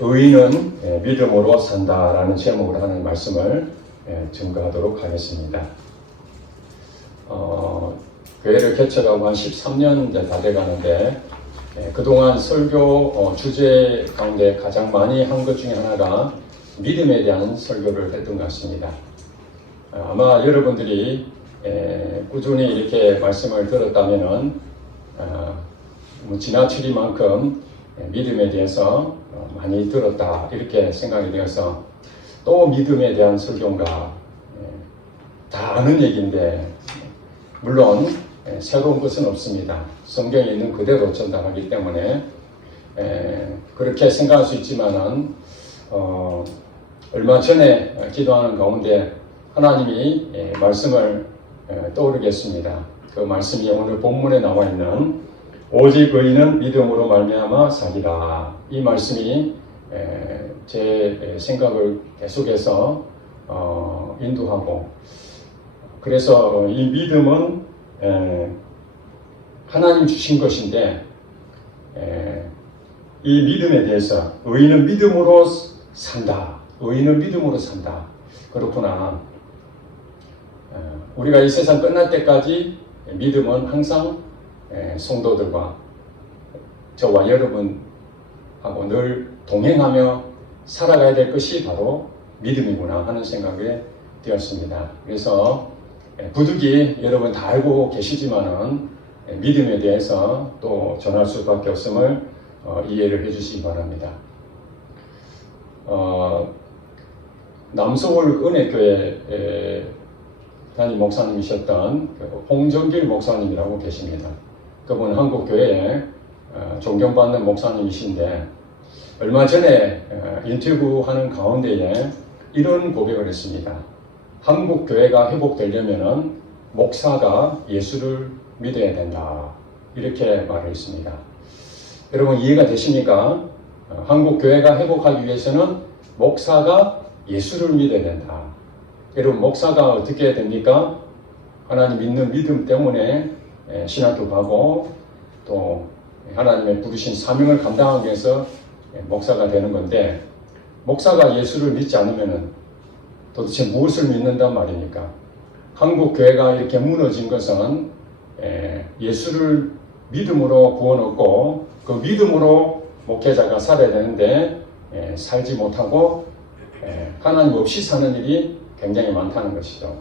의인은 믿음으로 산다라는 제목으로 하는 말씀을 증거하도록 하겠습니다. 교회를 개척하고 한 13년 다 돼가는데 그동안 설교 주제 가운데 가장 많이 한 것 중에 하나가 믿음에 대한 설교를 했던 것 같습니다. 아마 여러분들이 꾸준히 이렇게 말씀을 들었다면은 지나치리만큼 믿음에 대해서 많이 들었다 이렇게 생각이 되어서 또 믿음에 대한 설교인가 다 아는 얘기인데 물론 새로운 것은 없습니다. 성경에 있는 그대로 전달하기 때문에 그렇게 생각할 수 있지만은 얼마 전에 기도하는 가운데 하나님이 말씀을 떠오르게 했습니다. 그 말씀이 오늘 본문에 나와 있는 오직 의인은 믿음으로 말미암아 살리라. 이 말씀이 제 생각을 계속해서 인도하고 그래서 이 믿음은 하나님 주신 것인데 이 믿음에 대해서 의인은 믿음으로 산다. 의인은 믿음으로 산다. 그렇구나. 우리가 이 세상 끝날 때까지 믿음은 항상 성도들과 저와 여러분하고 늘 동행하며 살아가야 될 것이 바로 믿음이구나 하는 생각이 되었습니다. 그래서 부득이 여러분 다 알고 계시지만은 믿음에 대해서 또 전할 수밖에 없음을 이해를 해주시기 바랍니다. 남서울 은혜교회 담임 목사님이셨던 홍정길 목사님이라고 계십니다. 그분 한국교회에 존경받는 목사님이신데 얼마 전에 인터뷰하는 가운데에 이런 고백을 했습니다. 한국교회가 회복되려면 목사가 예수를 믿어야 된다. 이렇게 말을 했습니다. 여러분 이해가 되십니까? 한국교회가 회복하기 위해서는 목사가 예수를 믿어야 된다. 여러분 목사가 어떻게 해야 됩니까? 하나님 믿는 믿음 때문에 신학교 가고 또 하나님의 부르신 사명을 감당하기 위해서 목사가 되는 건데 목사가 예수를 믿지 않으면 도대체 무엇을 믿는단 말입니까? 한국 교회가 이렇게 무너진 것은 예수를 믿음으로 구원 얻고 그 믿음으로 목회자가 살아야 되는데 살지 못하고 하나님 없이 사는 일이 굉장히 많다는 것이죠.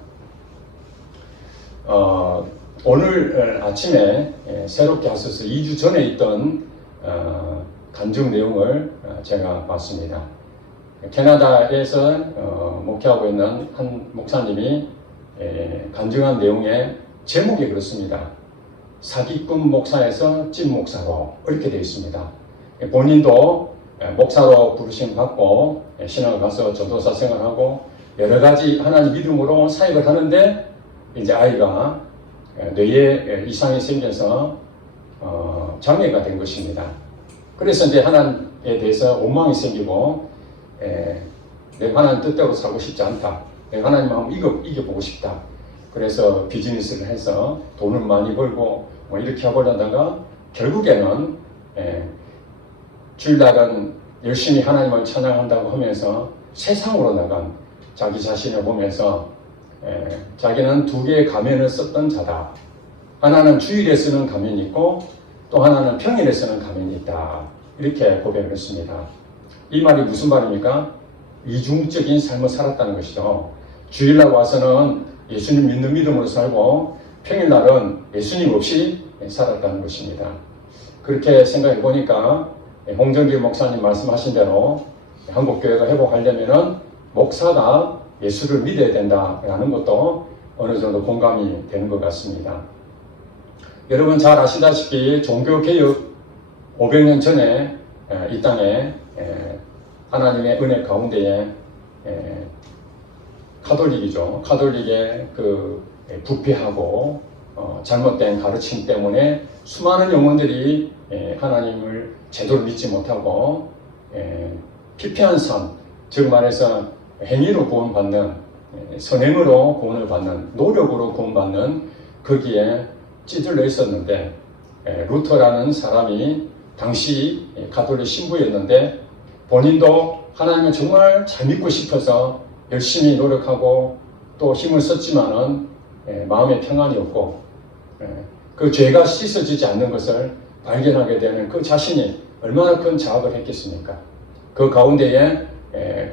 오늘 아침에 새롭게 하셔서 2주 전에 있던 간증 내용을 제가 봤습니다. 캐나다에서 목회하고 있는 한 목사님이 간증한 내용의 제목이 그렇습니다. 사기꾼 목사에서 찐 목사로 이렇게 되어 있습니다. 본인도 목사로 부르심 받고 신학을 가서 전도사 생활하고 여러 가지 하나님 믿음으로 사역을 하는데 이제 아이가 뇌에 이상이 생겨서 장애가 된 것입니다. 그래서 이제 하나님에 대해서 원망이 생기고 내가 하나님 뜻대로 살고 싶지 않다. 내가 하나님 마음 이겨보고 싶다. 그래서 비즈니스를 해서 돈을 많이 벌고 뭐 이렇게 하려다가 결국에는 주일날은 열심히 하나님을 찬양한다고 하면서 세상으로 나간 자기 자신을 보면서 자기는 두 개의 가면을 썼던 자다. 하나는 주일에 쓰는 가면이 있고 또 하나는 평일에 쓰는 가면이 있다. 이렇게 고백을 했습니다. 이 말이 무슨 말입니까? 이중적인 삶을 살았다는 것이죠. 주일날 와서는 예수님 믿는 믿음으로 살고 평일날은 예수님 없이 살았다는 것입니다. 그렇게 생각해 보니까 홍정길 목사님 말씀하신 대로 한국교회가 회복하려면 목사가 예수를 믿어야 된다라는 것도 어느 정도 공감이 되는 것 같습니다. 여러분 잘 아시다시피 종교개혁 500년 전에 이 땅에 하나님의 은혜 가운데에 카톨릭의 그 부패하고 잘못된 가르침 때문에 수많은 영혼들이 하나님을 제대로 믿지 못하고 피폐한 삶, 즉 말해서 행위로 구원받는, 선행으로 구원을 받는, 노력으로 구원받는 거기에 찌들려 있었는데 루터라는 사람이 당시 가톨릭 신부였는데 본인도 하나님을 정말 잘 믿고 싶어서 열심히 노력하고 또 힘을 썼지만은 마음에 평안이 없고 그 죄가 씻어지지 않는 것을 발견하게 되는 그 자신이 얼마나 큰 자학을 했겠습니까? 그 가운데에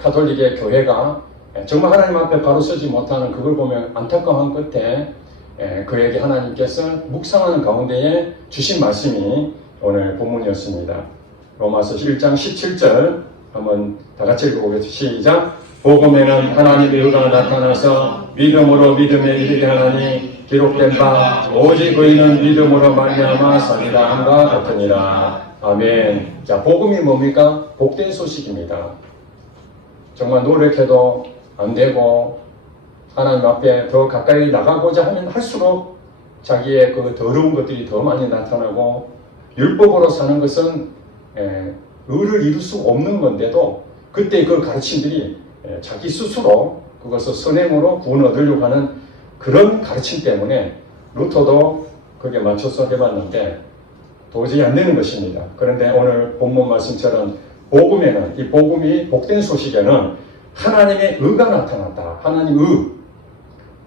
가톨릭의 교회가 정말 하나님 앞에 바로 서지 못하는 그걸 보면 안타까운 끝에 그에게 하나님께서 묵상하는 가운데에 주신 말씀이 오늘 본문이었습니다. 로마서 1장 17절 한번 다 같이 읽어보겠습니다. 시작. 복음에는 하나님의 의가 나타나서 믿음으로 믿음에 이르게 하나니 기록된 바 오직 의인은 믿음으로 말미암아 사리라 함과 같으니라. 아멘. 자, 복음이 뭡니까? 복된 소식입니다. 정말 노력해도 안 되고 하나님 앞에 더 가까이 나가고자 하면 할수록 자기의 그 더러운 것들이 더 많이 나타나고 율법으로 사는 것은 의를 이룰 수 없는 건데도 그때 그 가르침들이 자기 스스로 그것을 선행으로 구원을 얻으려고 하는 그런 가르침 때문에 루터도 거기에 맞춰서 해봤는데 도저히 안 되는 것입니다. 그런데 오늘 본문 말씀처럼 복음에는 이 복음이 복된 소식에는 하나님의 의가 나타났다. 하나님 의,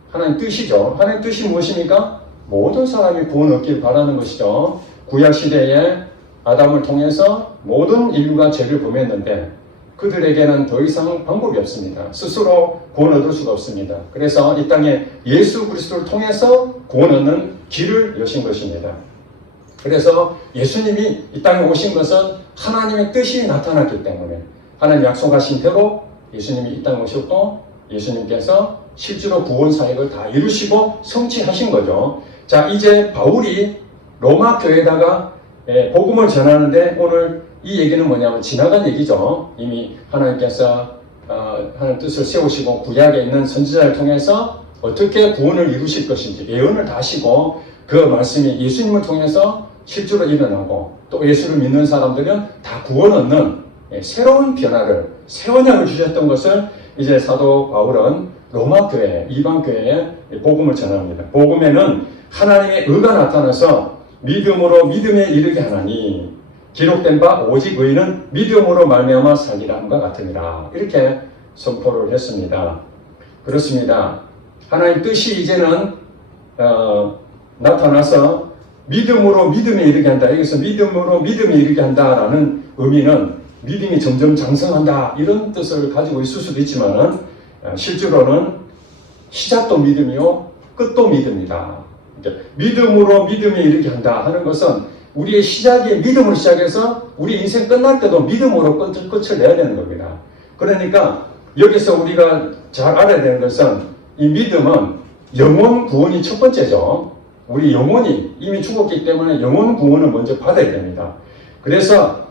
하나님 뜻이죠. 하나님 뜻이 무엇입니까? 모든 사람이 구원을 얻기를 바라는 것이죠. 구약 시대에 아담을 통해서 모든 인류가 죄를 범했는데 그들에게는 더 이상 방법이 없습니다. 스스로 구원 얻을 수가 없습니다. 그래서 이 땅에 예수 그리스도를 통해서 구원 얻는 길을 여신 것입니다. 그래서 예수님이 이 땅에 오신 것은 하나님의 뜻이 나타났기 때문에 하나님 약속하신 대로 예수님이 이 땅에 오셨고 예수님께서 실제로 구원 사역을 다 이루시고 성취하신 거죠. 자, 이제 바울이 로마 교회에다가 복음을 전하는데 오늘 이 얘기는 뭐냐면 지나간 얘기죠. 이미 하나님께서 하나님 뜻을 세우시고 구약에 있는 선지자를 통해서 어떻게 구원을 이루실 것인지 예언을 다 하시고 그 말씀이 예수님을 통해서 실제로 일어나고 또 예수를 믿는 사람들은 다 구원 얻는 새로운 변화를 새 언약을 주셨던 것을 이제 사도 바울은 로마 교회, 이방 교회에 복음을 전합니다. 복음에는 하나님의 의가 나타나서 믿음으로 믿음에 이르게 하나니 기록된 바 오직 의인은 믿음으로 말미암아 살리라 함과 같으니라. 이렇게 선포를 했습니다. 그렇습니다. 하나님 뜻이 이제는 나타나서 믿음으로 믿음에 이르게 한다. 여기서 믿음으로 믿음에 이르게 한다라는 의미는 믿음이 점점 장성한다 이런 뜻을 가지고 있을 수도 있지만 실제로는 시작도 믿음이요 끝도 믿음이다. 믿음으로 믿음에 이르게 한다 하는 것은 우리의 시작이 믿음으로 시작해서 우리 인생 끝날 때도 믿음으로 끝을 내야 되는 겁니다. 그러니까 여기서 우리가 잘 알아야 되는 것은 이 믿음은 영혼 구원이 첫 번째죠. 우리 영혼이 이미 죽었기 때문에 영혼 구원을 먼저 받아야 됩니다. 그래서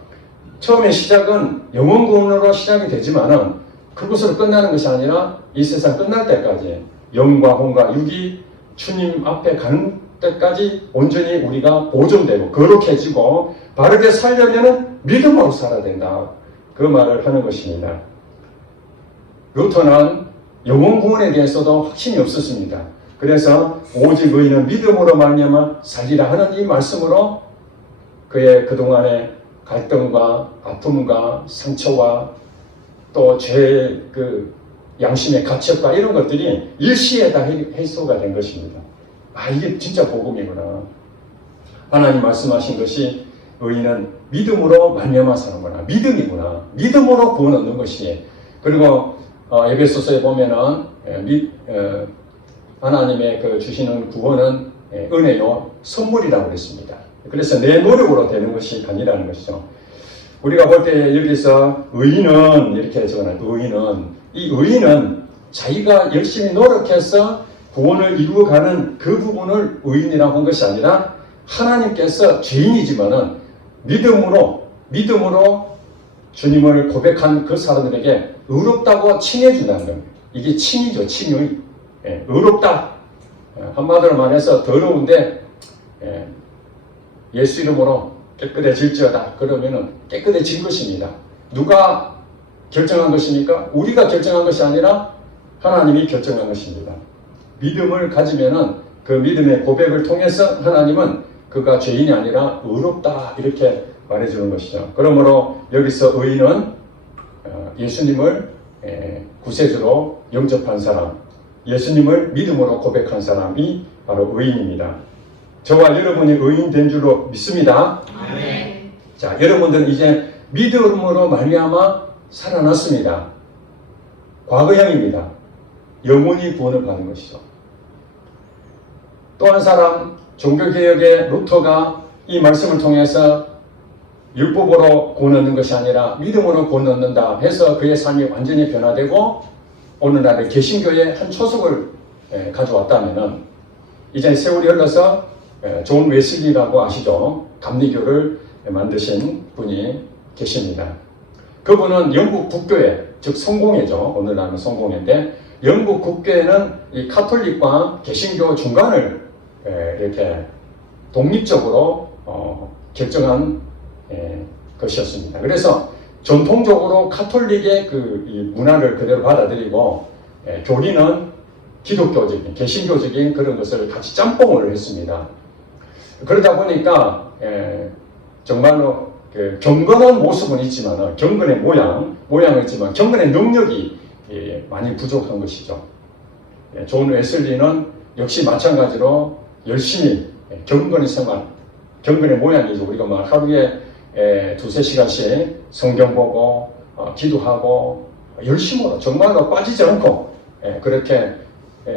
처음에 시작은 영혼 구원으로 시작이 되지만은 그것으로 끝나는 것이 아니라 이 세상 끝날 때까지 영과 혼과 육이 주님 앞에 가는 때까지 온전히 우리가 보존되고 거룩해지고 바르게 살려면은 믿음으로 살아야 된다. 그 말을 하는 것입니다. 루터는 영혼 구원에 대해서도 확신이 없었습니다. 그래서 오직 의인은 믿음으로 말미암아 살리라 하는 이 말씀으로 그의 그동안의 갈등과 아픔과 상처와 또 죄의 그 양심의 가책과 이런 것들이 일시에 다 해소가 된 것입니다. 아, 이게 진짜 복음이구나. 하나님 말씀하신 것이 의인은 믿음으로 말미암아 사는구나. 믿음이구나. 믿음으로 구원 얻는 것이. 그리고 에베소서에 보면은 하나님의 그 주시는 구원은 은혜요 선물이라고 그랬습니다. 그래서 내 노력으로 되는 것이 아니라는 것이죠. 우리가 볼 때 여기서 의인은 이렇게 적어놔요. 이 의인은 자기가 열심히 노력해서 구원을 이루어가는 그 부분을 의인이라고 한 것이 아니라 하나님께서 죄인이지만은 믿음으로 주님을 고백한 그 사람들에게 의롭다고 칭해준다는 겁니다. 이게 칭이죠, 칭의. 의롭다. 한마디로 말해서 더러운데 예수 이름으로 깨끗해질지어다. 그러면은 깨끗해진 것입니다. 누가 결정한 것입니까? 우리가 결정한 것이 아니라 하나님이 결정한 것입니다. 믿음을 가지면은 그 믿음의 고백을 통해서 하나님은 그가 죄인이 아니라 의롭다 이렇게 말해주는 것이죠. 그러므로 여기서 의인은 예수님을 구세주로 영접한 사람, 예수님을 믿음으로 고백한 사람이 바로 의인입니다. 저와 여러분이 의인 된 줄로 믿습니다. 아멘. 자, 여러분들은 이제 믿음으로 말미암아 살아났습니다. 과거형입니다. 영원히 구원을 받는 것이죠. 또 한 사람, 종교개혁의 루터가 이 말씀을 통해서 율법으로 구원 얻는 것이 아니라 믿음으로 구원 얻는다 해서 그의 삶이 완전히 변화되고 오늘날의 개신교의 한 초석을 가져왔다면 이제 세월이 흘러서 존 웨슬리라고 아시죠? 감리교를 만드신 분이 계십니다. 그분은 영국 국교회, 즉 성공회죠. 오늘날은 성공회인데 영국 국교회는 이 카톨릭과 개신교 중간을 이렇게 독립적으로 결정한 것이었습니다. 그래서 전통적으로 카톨릭의 이 문화를 그대로 받아들이고 교리는 기독교적인, 개신교적인 그런 것을 같이 짬뽕을 했습니다. 그러다 보니까 정말로 경건한 모습은 있지만 경건의 모양은 있지만 경건의 능력이 많이 부족한 것이죠. 존 웨슬리는 역시 마찬가지로 열심히 경건의 생활, 경건의 모양이죠. 우리가 막 하루에 두세 시간씩 성경 보고 기도하고 열심으로 정말로 빠지지 않고 그렇게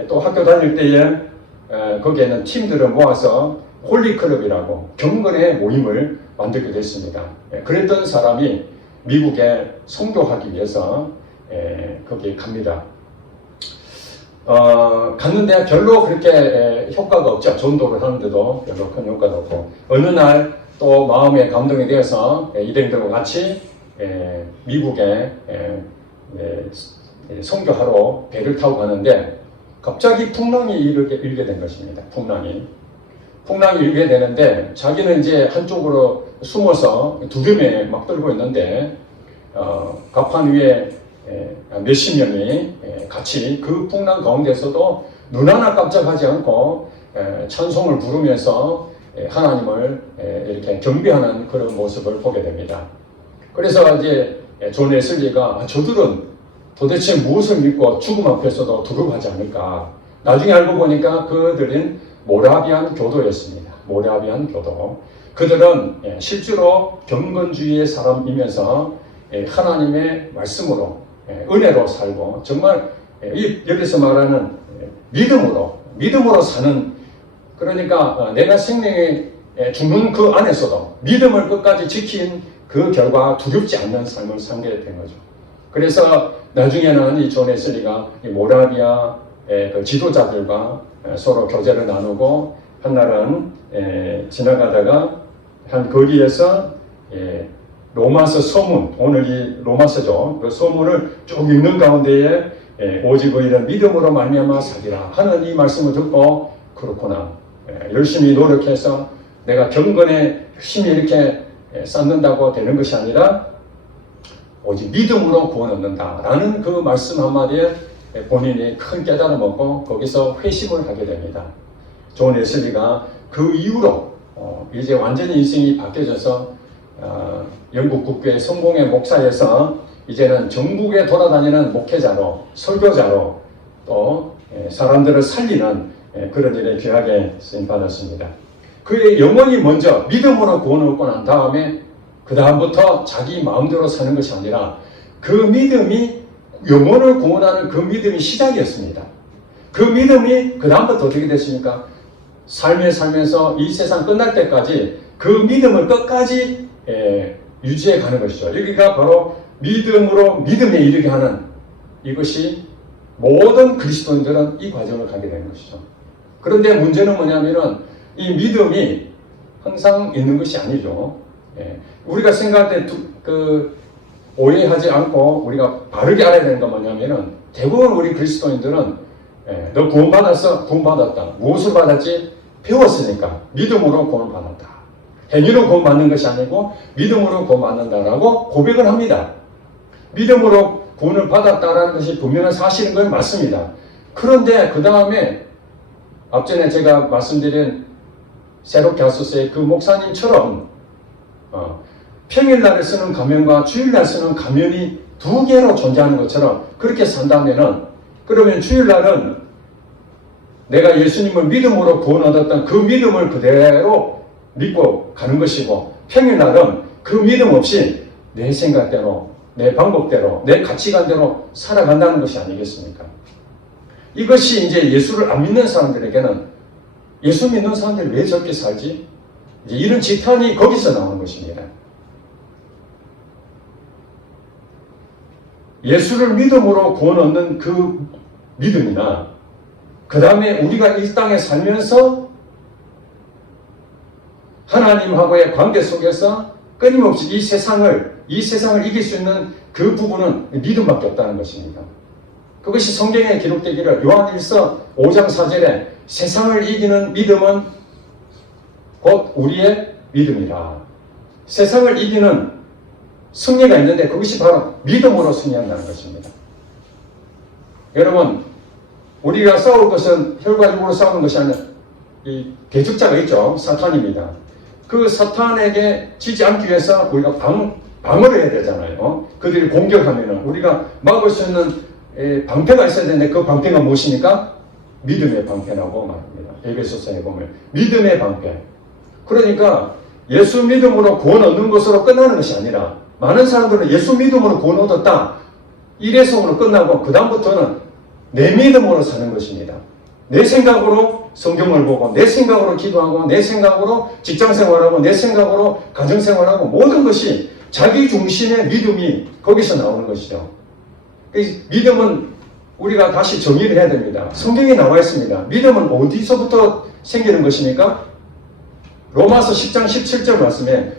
또 학교 다닐 때에 거기에는 팀들을 모아서 홀리클럽이라고 경건의 모임을 만들게 됐습니다. 그랬던 사람이 미국에 선교하기 위해서 거기에 갑니다. 갔는데 별로 그렇게 효과가 없죠. 전도를 하는데도 별로 큰 효과가 없고 어느 날 또 마음에 감동이 되어서 일행들과 같이 미국에 선교하러 배를 타고 가는데 갑자기 풍랑이 일게 된 것입니다. 풍랑이 일게 되는데 자기는 이제 한쪽으로 숨어서 두려움에 막 떨고 있는데 갑판 위에 몇십 명이 같이 그 풍랑 가운데서도 눈 하나 깜짝하지 않고 찬송을 부르면서 하나님을 이렇게 경배하는 그런 모습을 보게 됩니다. 그래서 이제 존 웨슬리가 저들은 도대체 무엇을 믿고 죽음 앞에서도 두려워하지 않을까. 나중에 알고 보니까 그들은 모라비안 교도였습니다. 모라비안 교도. 그들은 실제로 경건주의의 사람이면서 하나님의 말씀으로 은혜로 살고 정말 여기서 말하는 믿음으로 사는 그러니까 내가 생명에 죽는 그 안에서도 믿음을 끝까지 지킨 그 결과 두렵지 않는 삶을 살게 된 거죠. 그래서 나중에는 이 존 웨슬리가 모라비아의 그 지도자들과 서로 교제를 나누고 한날은 지나가다가 한 거리에서 로마서 서문, 오늘 이 로마서죠. 그 서문을 쭉 읽는 가운데에 오직 의인은 믿음으로 말미암아 살리라 하는 이 말씀을 듣고 그렇구나. 열심히 노력해서 내가 경건에 열심히 이렇게 쌓는다고 되는 것이 아니라 오직 믿음으로 구원 얻는다라는 그 말씀 한마디에 본인이 큰 깨달음을 얻고 거기서 회심을 하게 됩니다. 존 웨슬리가 그 이후로 이제 완전히 인생이 바뀌어져서 영국 국교의 성공의 목사에서 이제는 전국에 돌아다니는 목회자로 설교자로 또 사람들을 살리는 그런 일에 귀하게 쓰임받았습니다. 그의 영혼이 먼저 믿음으로 구원을 얻고 난 다음에 그 다음부터 자기 마음대로 사는 것이 아니라 그 믿음이 영혼을 구원하는 그 믿음이 시작이었습니다. 그 믿음이 그 다음부터 어떻게 됐습니까? 삶에 살면서 이 세상 끝날 때까지 그 믿음을 끝까지 유지해 가는 것이죠. 여기가 바로 믿음으로 믿음에 이르게 하는 이것이 모든 그리스도인들은 이 과정을 가게 되는 것이죠. 그런데 문제는 뭐냐면은 이 믿음이 항상 있는 것이 아니죠. 우리가 생각할 때 오해하지 않고 우리가 바르게 알아야 되는 건 뭐냐면은 대부분 우리 그리스도인들은 너 구원받았어? 구원받았다. 무엇을 받았지? 배웠으니까 믿음으로 구원받았다. 행위로 구원받는 것이 아니고 믿음으로 구원받는다라고 고백을 합니다. 믿음으로 구원을 받았다라는 것이 분명한 사실인 건 맞습니다. 그런데 그 다음에 앞전에 제가 말씀드린 새롭게 하소서의 그 목사님처럼 평일날에 쓰는 가면과 주일날 쓰는 가면이 두 개로 존재하는 것처럼 그렇게 산다면은, 그러면 주일날은 내가 예수님을 믿음으로 구원 얻었던 그 믿음을 그대로 믿고 가는 것이고, 평일날은 그 믿음 없이 내 생각대로, 내 방법대로, 내 가치관대로 살아간다는 것이 아니겠습니까? 이것이 이제 예수를 안 믿는 사람들에게는, 예수 믿는 사람들이 왜 저렇게 살지? 이제 이런 지탄이 거기서 나오는 것입니다. 예수를 믿음으로 구원 얻는 그 믿음이나, 그 다음에 우리가 이 땅에 살면서 하나님하고의 관계 속에서 끊임없이 이 세상을 이길 수 있는 그 부분은 믿음밖에 없다는 것입니다. 그것이 성경에 기록되기를, 요한일서 5장 4절에 세상을 이기는 믿음은 곧 우리의 믿음이라. 세상을 이기는 승리가 있는데 그것이 바로 믿음으로 승리한다는 것입니다. 여러분, 우리가 싸울 것은 혈과 육으로 싸우는 것이 아니라 이 대적자가 있죠. 사탄입니다. 그 사탄에게 지지 않기 위해서 우리가 방어를 해야 되잖아요. 그들이 공격하면 우리가 막을 수 있는 방패가 있어야 되는데, 그 방패가 무엇입니까? 믿음의 방패라고 말합니다. 에베소서에 보면 믿음의 방패. 그러니까 예수 믿음으로 구원 얻는 것으로 끝나는 것이 아니라, 많은 사람들은 예수 믿음으로 구원 얻었다, 일회성으로 끝나고 그 다음부터는 내 믿음으로 사는 것입니다. 내 생각으로 성경을 보고, 내 생각으로 기도하고, 내 생각으로 직장생활하고, 내 생각으로 가정생활하고, 모든 것이 자기 중심의 믿음이 거기서 나오는 것이죠. 믿음은 우리가 다시 정의를 해야 됩니다. 성경에 나와 있습니다. 믿음은 어디서부터 생기는 것입니까? 로마서 10장 17절 말씀에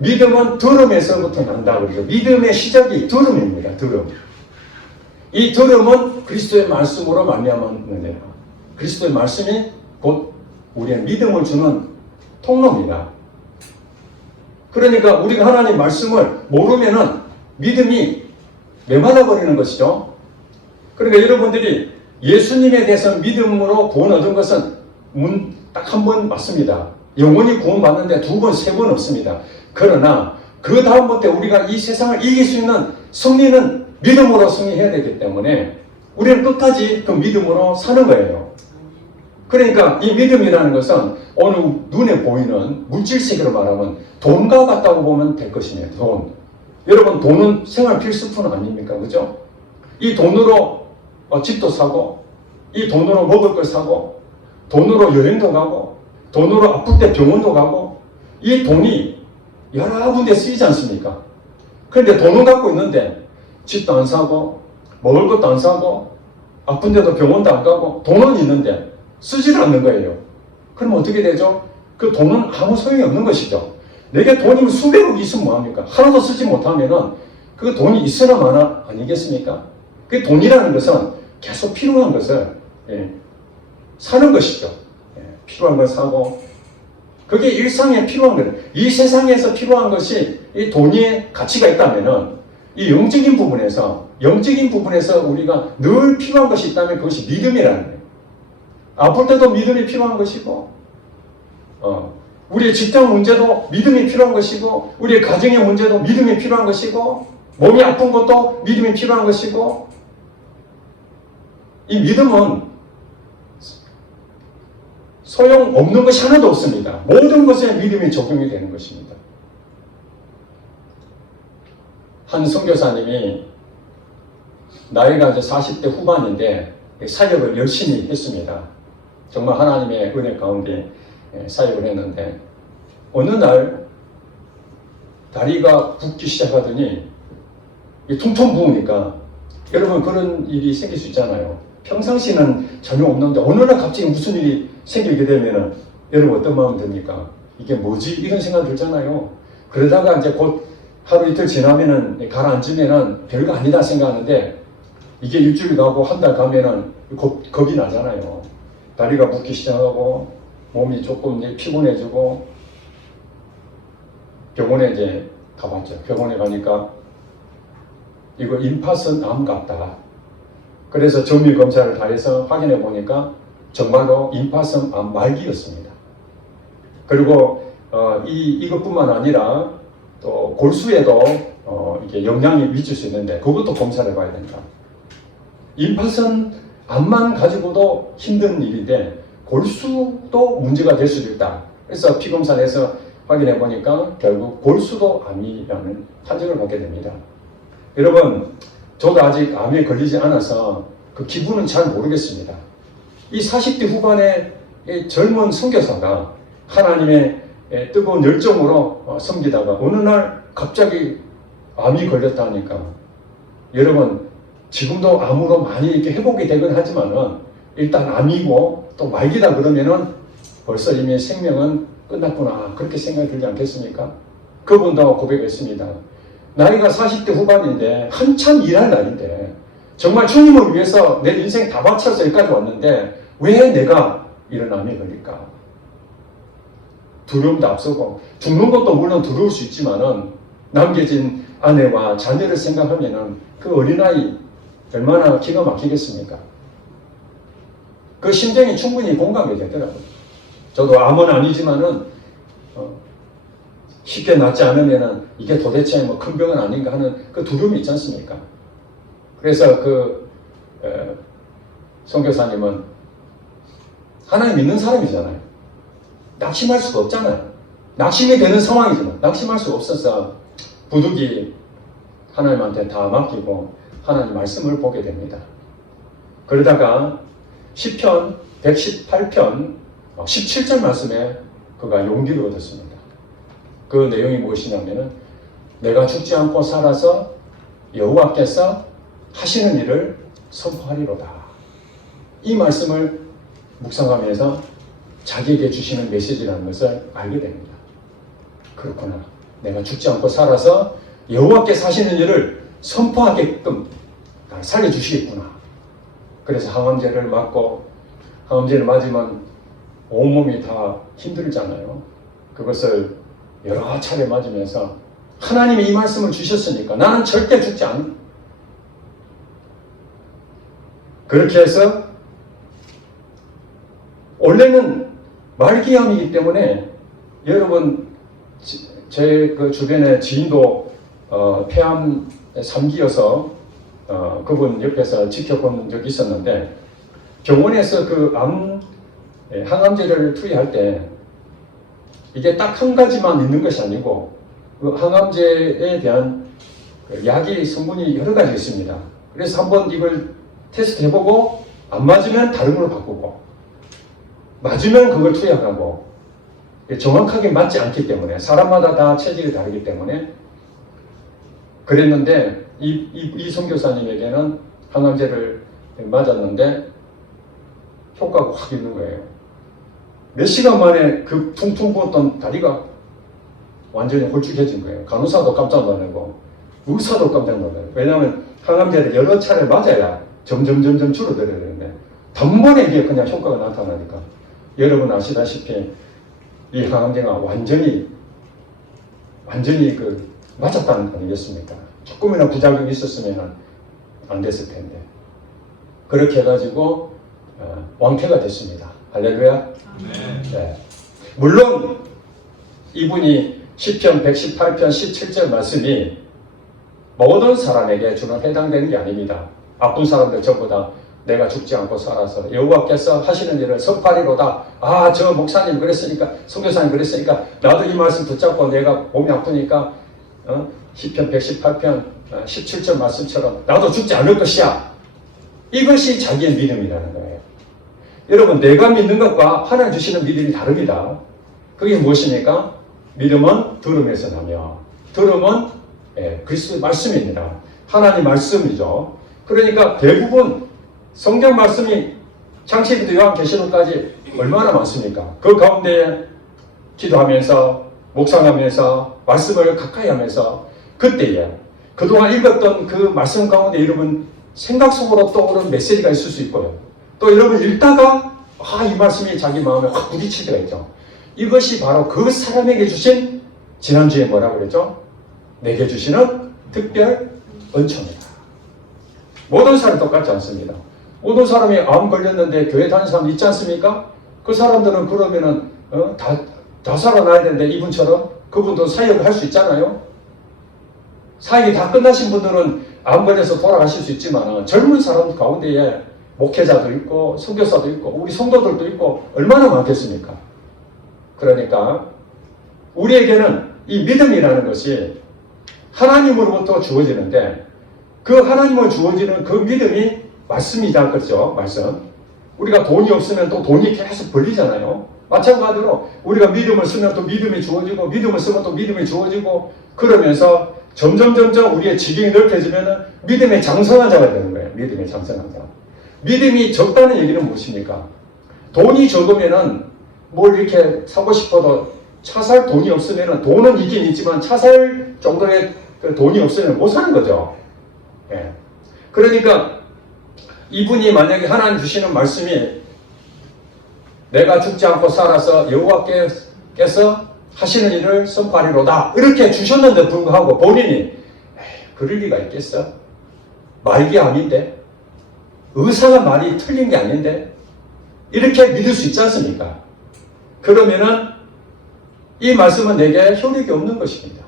믿음은 들음에서부터 난다 그러죠. 믿음의 시작이 들음입니다. 들음. 이 들음은 그리스도의 말씀으로 말미암았느니라. 그리스도의 말씀이 곧 우리의 믿음을 주는 통로입니다. 그러니까 우리가 하나님 말씀을 모르면은 믿음이 메말라 버리는 것이죠. 그러니까 여러분들이 예수님에 대해서 믿음으로 구원 얻은 것은 딱 한 번 맞습니다. 영원히 구원 받는데 두 번, 세 번 없습니다. 그러나 그 다음부터 우리가 이 세상을 이길 수 있는 승리는 믿음으로 승리해야 되기 때문에 우리는 끝까지 그 믿음으로 사는 거예요. 그러니까 이 믿음이라는 것은 오늘 눈에 보이는 물질세계로 말하면 돈과 같다고 보면 될 것입니다. 돈. 여러분, 돈은 생활 필수품 아닙니까? 그죠? 이 돈으로 집도 사고, 이 돈으로 먹을 걸 사고, 돈으로 여행도 가고, 돈으로 아플 때 병원도 가고, 이 돈이 여러 군데 쓰이지 않습니까? 그런데 돈은 갖고 있는데 집도 안 사고, 먹을 것도 안 사고, 아픈데도 병원도 안 가고, 돈은 있는데 쓰지를 않는 거예요. 그럼 어떻게 되죠? 그 돈은 아무 소용이 없는 것이죠. 내게 돈이 수백억이 있으면 뭐합니까? 하나도 쓰지 못하면은 그 돈이 있으나 마나 아니겠습니까? 그 돈이라는 것은 계속 필요한 것을 사는 것이죠. 필요한 걸 사고, 그게 일상에 필요한 거예요. 이 세상에서 필요한 것이 이 돈의 가치가 있다면은 이 영적인 부분에서 우리가 늘 필요한 것이 있다면 그것이 믿음이라는 거예요. 아플 때도 믿음이 필요한 것이고, 우리의 직장 문제도 믿음이 필요한 것이고, 우리의 가정의 문제도 믿음이 필요한 것이고, 몸이 아픈 것도 믿음이 필요한 것이고, 이 믿음은 소용없는 것이 하나도 없습니다. 모든 것에 믿음이 적용이 되는 것입니다. 한 선교사님이 나이가 이제 40대 후반인데 사역을 열심히 했습니다. 정말 하나님의 은혜 가운데 사역을 했는데 어느 날 다리가 붓기 시작하더니 퉁퉁 부으니까, 여러분 그런 일이 생길 수 있잖아요. 평상시는 전혀 없는데 어느 날 갑자기 무슨 일이 생기게 되면은 여러분 어떤 마음 듭니까? 이게 뭐지? 이런 생각 들잖아요. 그러다가 이제 곧 하루 이틀 지나면은 가라앉으면은 별거 아니다 생각하는데 이게 일주일 가고 한 달 가면은 겁이 나잖아요. 다리가 붓기 시작하고 몸이 조금 이제 피곤해지고 병원에 이제 가봤죠. 병원에 가니까 이거 임파선 암 같다. 그래서 정밀 검사를 다 해서 확인해 보니까 정말로 임파선 암 말기였습니다. 그리고 이것뿐만 아니라 또 골수에도 이게 영향이 미칠 수 있는데 그것도 검사를 해봐야 된다. 임파선 암만 가지고도 힘든 일인데 골수도 문제가 될 수도 있다. 그래서 피검사에서 확인해 보니까 결국 골수도 암이라는 판정을 받게 됩니다. 여러분, 저도 아직 암에 걸리지 않아서 그 기분은 잘 모르겠습니다. 이 40대 후반의 젊은 선교사가 하나님의 뜨거운 열정으로 섬기다가 어느 날 갑자기 암이 걸렸다니까. 여러분, 지금도 암으로 많이 이렇게 회복이 되긴 하지만은 일단 암이고 또 말기다 그러면은 벌써 이미 생명은 끝났구나. 그렇게 생각이 들지 않겠습니까? 그분도 고백했습니다. 나이가 40대 후반인데 한참 일할 나이인데 정말 주님을 위해서 내 인생 다 바쳐서 여기까지 왔는데 왜 내가 이런 암에 걸릴까? 두려움도 앞서고 죽는 것도 물론 두려울 수 있지만은 남겨진 아내와 자녀를 생각하면은 그 어린아이 얼마나 기가 막히겠습니까? 그 심정이 충분히 공감이 되더라고요. 저도 암은 아니지만은 쉽게 낫지 않으면은 이게 도대체 뭐 큰 병은 아닌가 하는 그 두려움이 있지 않습니까? 그래서 그 선교사님은 하나님 믿는 사람이잖아요. 낙심할 수가 없잖아요. 낙심이 되는 상황이지만 낙심할 수가 없어서 부득이 하나님한테 다 맡기고 하나님 말씀을 보게 됩니다. 그러다가 시편 118편 17절 말씀에 그가 용기를 얻었습니다. 그 내용이 무엇이냐면은 내가 죽지 않고 살아서 여호와께서 하시는 일을 선포하리로다. 이 말씀을 묵상하면서 자기에게 주시는 메시지라는 것을 알게 됩니다. 그렇구나. 내가 죽지 않고 살아서 여호와께서 하시는 일을 선포하게끔 살려주시겠구나. 그래서 항암제를 맞고 항암제를 맞으면 온몸이 다 힘들잖아요. 그것을 여러 차례 맞으면서 하나님이 이 말씀을 주셨으니까 나는 절대 죽지 않아. 그렇게 해서 원래는 말기암이기 때문에 여러분 제 그 주변에 지인도 폐암 3기여서 그분 옆에서 지켜본 적이 있었는데 병원에서 그 항암제를 투여할 때 이게 딱 한 가지만 있는 것이 아니고 그 항암제에 대한 약이 성분이 여러 가지 있습니다. 그래서 한번 이걸 테스트 해보고 안 맞으면 다른 걸로 바꾸고 맞으면 그걸 투약하고 정확하게 맞지 않기 때문에 사람마다 다 체질이 다르기 때문에 그랬는데 이 선교사님에게는 항암제를 맞았는데 효과가 확 있는 거예요. 몇 시간 만에 그 퉁퉁 부었던 다리가 완전히 홀쭉해진 거예요. 간호사도 깜짝 놀라고 의사도 깜짝 놀라요. 왜냐하면 항암제를 여러 차례 맞아야 점점 줄어들어야 되는데 단번에 이게 그냥 효과가 나타나니까 여러분 아시다시피 이 항암제가 완전히 그 맞았다는 거 아니겠습니까? 조금이나 부작용이 있었으면 안 됐을 텐데 그렇게 해가지고 왕쾌가 됐습니다. 할렐루야. 네. 물론 이분이 시편 118편 17절 말씀이 모든 사람에게 주는 해당되는 게 아닙니다. 아픈 사람들 전부 다 내가 죽지 않고 살아서 여호와께서 하시는 일을 선포하리로다. 아, 저 목사님 그랬으니까 선교사님 그랬으니까 나도 이 말씀 붙잡고 내가 몸이 아프니까 시편 118편 17절 말씀처럼 나도 죽지 않을 것이야. 이것이 자기의 믿음이라는 거예요. 여러분, 내가 믿는 것과 하나님 주시는 믿음이 다릅니다. 그게 무엇입니까? 믿음은 들음에서 나며 들음은 그리스도의 말씀입니다. 하나님 말씀이죠. 그러니까 대부분 성경 말씀이 창세기부터 요한계시록까지 얼마나 많습니까? 그 가운데 기도하면서 묵상하면서 말씀을 가까이 하면서 그때에 그동안 읽었던 그 말씀 가운데 여러분 생각 속으로 떠오르는 메시지가 있을 수 있고요. 또 여러분 읽다가 이 말씀이 자기 마음에 확 부딪힐 때가 있죠. 이것이 바로 그 사람에게 주신 지난주에 뭐라고 그랬죠? 내게 주시는 특별 은총이다. 모든 사람이 똑같지 않습니다. 모든 사람이 암 걸렸는데 교회 다니는 사람 있지 않습니까? 그 사람들은 그러면은 다 살아나야 되는데 이분처럼 그분도 사역을 할 수 있잖아요. 사역이 다 끝나신 분들은 암 걸려서 돌아가실 수 있지만 젊은 사람 가운데에 목회자도 있고 선교사도 있고 우리 성도들도 있고 얼마나 많겠습니까? 그러니까 우리에게는 이 믿음이라는 것이 하나님으로부터 주어지는데 그 하나님으로 주어지는 그 믿음이 말씀이다. 그렇죠? 말씀. 우리가 돈이 없으면 또 돈이 계속 벌리잖아요. 마찬가지로 우리가 믿음을 쓰면 또 믿음이 주어지고 믿음을 쓰면 또 믿음이 주어지고 그러면서 점점 우리의 지경이 넓혀지면 믿음의 장성한 자가 되는 거예요. 믿음의 장성한 자. 믿음이 적다는 얘기는 무엇입니까? 돈이 적으면은 뭘 이렇게 사고 싶어도 차 살 돈이 없으면은 돈은 있긴 있지만 차 살 정도의 그 돈이 없으면 못 사는 거죠. 예. 그러니까 이분이 만약에 하나님 주시는 말씀이 내가 죽지 않고 살아서 여호와께서 하시는 일을 선포하리로다 이렇게 주셨는데 불구하고 본인이 그럴 리가 있겠어? 말이 아닌데 의사가 말이 틀린 게 아닌데 이렇게 믿을 수 있지 않습니까? 그러면은 이 말씀은 내게 효력이 없는 것입니다.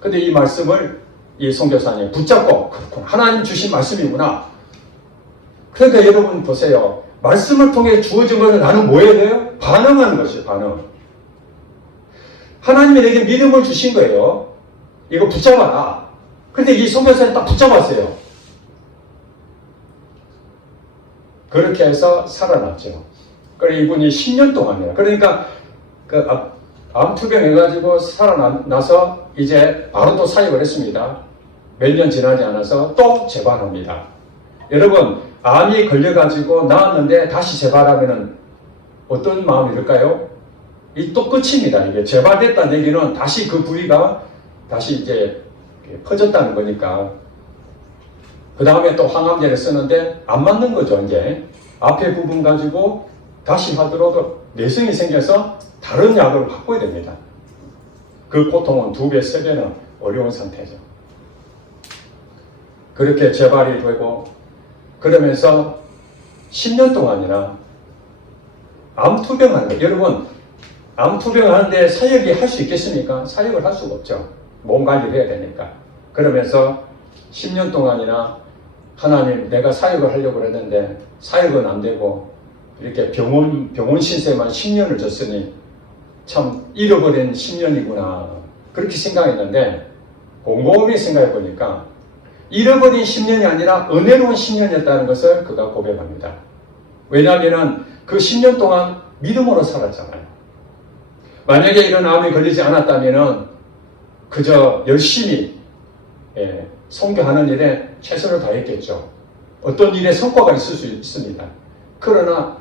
근데 이 말씀을 이 선교사님이 붙잡고 그렇구나 하나님 주신 말씀이구나. 그러니까 여러분 보세요. 말씀을 통해 주어진 것은 나는 뭐 해야 돼요? 반응하는 것이에요. 반응. 하나님이 내게 믿음을 주신 거예요. 이거 붙잡아라. 근데 이 선교사님 딱 붙잡았어요. 그렇게 해서 살아났죠. 그래 이분이 10년 동안이에요. 그러니까 그 암투병 해가지고 살아나서 이제 바로 또 사역을 했습니다. 몇 년 지나지 않아서 또 재발합니다. 여러분 암이 걸려가지고 나았는데 다시 재발하면은 어떤 마음이 들까요? 이 또 끝입니다. 이게 재발됐다는 얘기는 다시 그 부위가 다시 이제 퍼졌다는 거니까. 그 다음에 또 항암제를 쓰는데 안 맞는 거죠. 이제 앞에 부분 가지고 다시 하더라도 내성이 생겨서 다른 약을 바꿔야 됩니다. 그 고통은 2배, 3배는 어려운 상태죠. 그렇게 재발이 되고 그러면서 10년 동안이나 암투병하는 거예요. 여러분 암투병을 하는데 사역이 할 수 있겠습니까? 사역을 할 수가 없죠. 몸 관리를 해야 되니까. 그러면서 10년 동안이나 하나님 내가 사역을 하려고 그랬는데 사역은 안 되고 이렇게 병원 신세만 10년을 줬으니 참 잃어버린 10년이구나 그렇게 생각했는데 곰곰이 생각해 보니까 잃어버린 10년이 아니라 은혜로운 10년이었다는 것을 그가 고백합니다. 왜냐하면 그 10년 동안 믿음으로 살았잖아요. 만약에 이런 암이 걸리지 않았다면 그저 열심히 선교하는 일에 최선을 다했겠죠. 어떤 일에 성과가 있을 수 있습니다. 그러나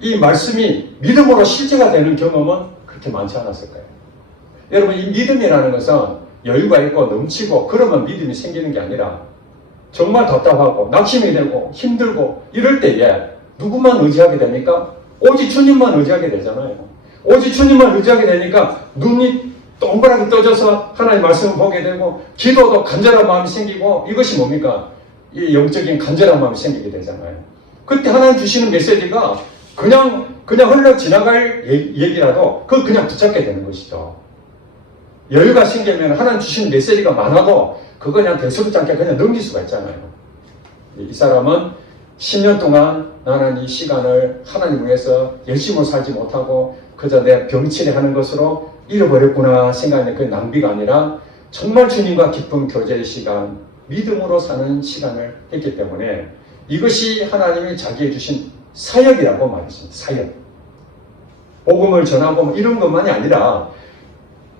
이 말씀이 믿음으로 실제가 되는 경험은 그렇게 많지 않았을 거예요. 여러분 이 믿음이라는 것은 여유가 있고 넘치고 그러면 믿음이 생기는 게 아니라 정말 답답하고 낙심이 되고 힘들고 이럴 때에 누구만 의지하게 됩니까? 오직 주님만 의지하게 되잖아요. 오직 주님만 의지하게 되니까 눈이 동그랗게 떠져서 하나님의 말씀을 보게 되고 기도도 간절한 마음이 생기고 이것이 뭡니까? 이 영적인 간절한 마음이 생기게 되잖아요. 그때 하나님 주시는 메시지가 그냥 흘러 지나갈 얘기라도 그걸 그냥 붙잡게 되는 것이죠. 여유가 생기면 하나님 주시는 메시지가 많아도 그거 그냥 대수롭지 않게 그냥 넘길 수가 있잖아요. 이 사람은 10년 동안 나는 이 시간을 하나님 위해서 열심히 살지 못하고 그저 내 병치레 하는 것으로 잃어버렸구나 생각하는 그 낭비가 아니라 정말 주님과 깊은 교제의 시간, 믿음으로 사는 시간을 했기 때문에 이것이 하나님이 자기에 주신 사역이라고 말했습니다. 사역. 복음을 전하고 이런 것만이 아니라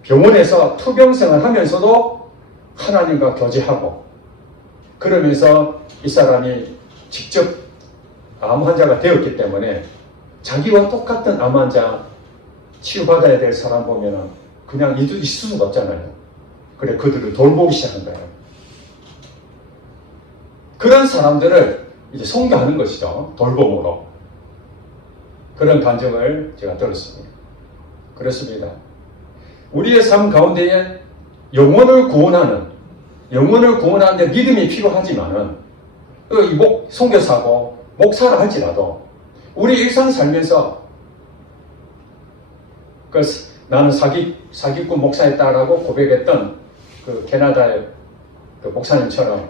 병원에서 투병생을 하면서도 하나님과 교제하고 그러면서 이 사람이 직접 암 환자가 되었기 때문에 자기와 똑같은 암 환자 치유받아야 될 사람 보면은 그냥 있을 수가 없잖아요. 그래 그들을 돌보기 시작한 거예요. 그런 사람들을 이제 선교하는 것이죠. 돌봄으로. 그런 간증을 제가 들었습니다. 그렇습니다. 우리의 삶 가운데에 영혼을 구원하는데 믿음이 필요하지만은 선교사고 목사를 할지라도 우리 일상 살면서 나는 사기꾼 목사였다라고 고백했던 그 캐나다의 그 목사님처럼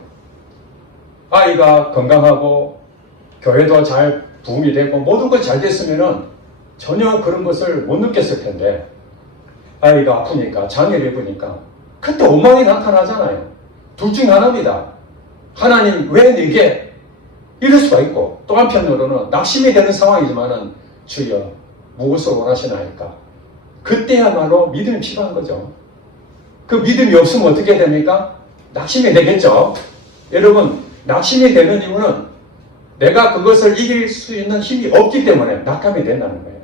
아이가 건강하고 교회도 잘 부흥이 되고 모든 것 잘 됐으면은 전혀 그런 것을 못 느꼈을 텐데 아이가 아프니까 장애를 입으니까 그때 원망이 나타나잖아요. 둘 중 하나입니다. 하나님 왜 내게 이럴 수가 있고 또 한편으로는 낙심이 되는 상황이지만은 주여 무엇을 원하시나이까? 그때야말로 믿음이 필요한 거죠. 그 믿음이 없으면 어떻게 됩니까? 낙심이 되겠죠. 여러분 낙심이 되는 이유는 내가 그것을 이길 수 있는 힘이 없기 때문에 낙담이 된다는 거예요.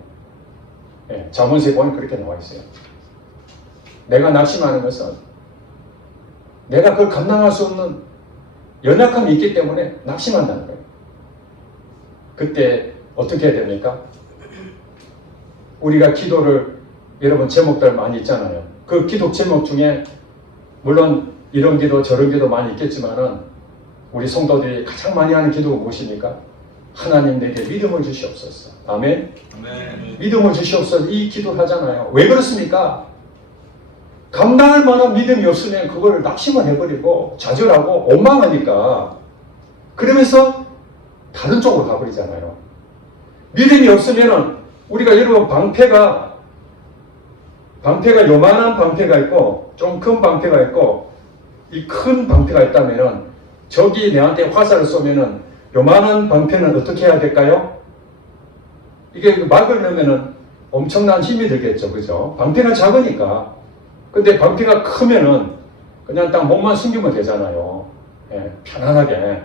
네, 잠언서에 보면 그렇게 나와 있어요. 내가 낙심하는 것은 내가 그걸 감당할 수 없는 연약함이 있기 때문에 낙심한다는 거예요. 그때 어떻게 해야 됩니까? 우리가 기도를 여러분 제목들 많이 있잖아요. 그 기도 제목 중에 물론 이런 기도 저런 기도 많이 있겠지만은 우리 성도들이 가장 많이 하는 기도가 무엇입니까? 하나님 내게 믿음을 주시옵소서. 아멘. 아멘. 믿음을 주시옵소서. 이 기도를 하잖아요. 왜 그렇습니까? 감당할 만한 믿음이 없으면 그걸 낙심을 해버리고 좌절하고 원망하니까 그러면서 다른 쪽으로 가버리잖아요. 믿음이 없으면은 우리가 여러분 방패가 요만한 방패가 있고 좀 큰 방패가 있고 이 큰 방패가 있다면은 적이 내한테 화살을 쏘면은 요만한 방패는 어떻게 해야 될까요? 이게 막을 넣으면은 엄청난 힘이 들겠죠. 그죠? 방패가 작으니까. 근데 방패가 크면은 그냥 딱 몸만 숨기면 되잖아요. 예, 편안하게.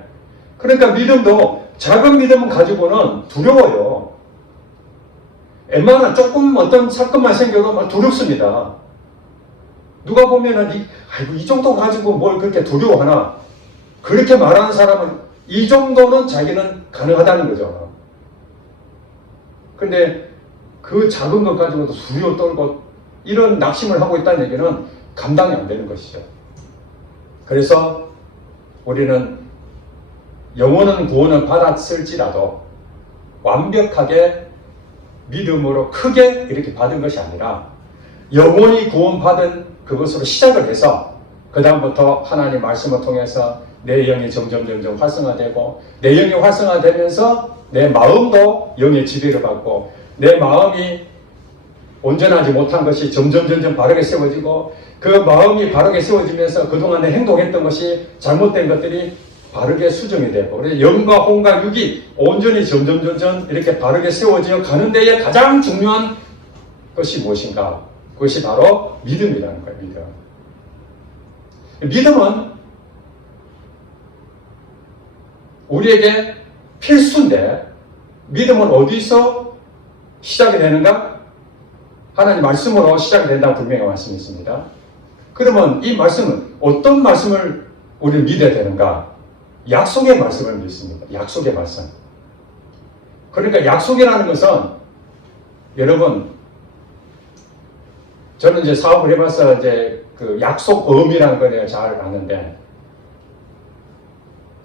그러니까 믿음도 작은 믿음을 가지고는 두려워요. 웬만한 조금 어떤 사건만 생겨도 막 두렵습니다. 누가 보면은 이 정도 가지고 뭘 그렇게 두려워하나? 그렇게 말하는 사람은 이 정도는 자기는 가능하다는 거죠. 근데 그 작은 것 가지고도 두려워 떨고 이런 낙심을 하고 있다는 얘기는 감당이 안 되는 것이죠. 그래서 우리는 영원한 구원을 받았을지라도 완벽하게 믿음으로 크게 이렇게 받은 것이 아니라 영원히 구원받은 그것으로 시작을 해서 그 다음부터 하나님 말씀을 통해서 내 영이 점점 활성화되고 내 영이 활성화되면서 내 마음도 영의 지배를 받고 내 마음이 온전하지 못한 것이 점점 바르게 세워지고 그 마음이 바르게 세워지면서 그동안 내 행동했던 것이 잘못된 것들이 바르게 수정이 되고 그래서 영과 혼과 육이 온전히 점점 이렇게 바르게 세워져 가는 데에 가장 중요한 것이 무엇인가? 그것이 바로 믿음이라는 거예요. 믿음은 우리에게 필수인데 믿음은 어디서 시작이 되는가? 하나님 말씀으로 시작이 된다고 분명히 말씀이 있습니다. 그러면 이 말씀은 어떤 말씀을 우리는 믿어야 되는가? 약속의 말씀을 믿습니다. 약속의 말씀. 그러니까 약속이라는 것은 여러분 저는 이제 사업을 해봐서 이제 그 약속음이라는 걸 내가 잘 아는데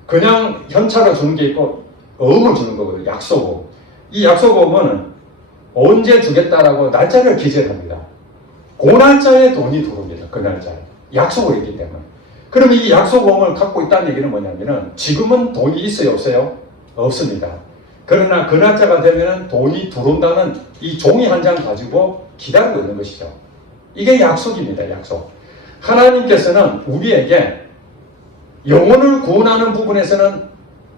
그냥 현찰을 주는 게 있고 음을 주는 거거든요. 약속음. 이 약속음은 언제 주겠다라고 날짜를 기재합니다. 그 날짜에 돈이 들어옵니다. 그 날짜에. 약속을 했기 때문에. 그럼 이 약속음을 갖고 있다는 얘기는 뭐냐면은 지금은 돈이 있어요? 없어요? 없습니다. 그러나 그 날짜가 되면 돈이 들어온다는 이 종이 한 장 가지고 기다리고 있는 것이죠. 이게 약속입니다. 약속. 하나님께서는 우리에게 영혼을 구원하는 부분에서는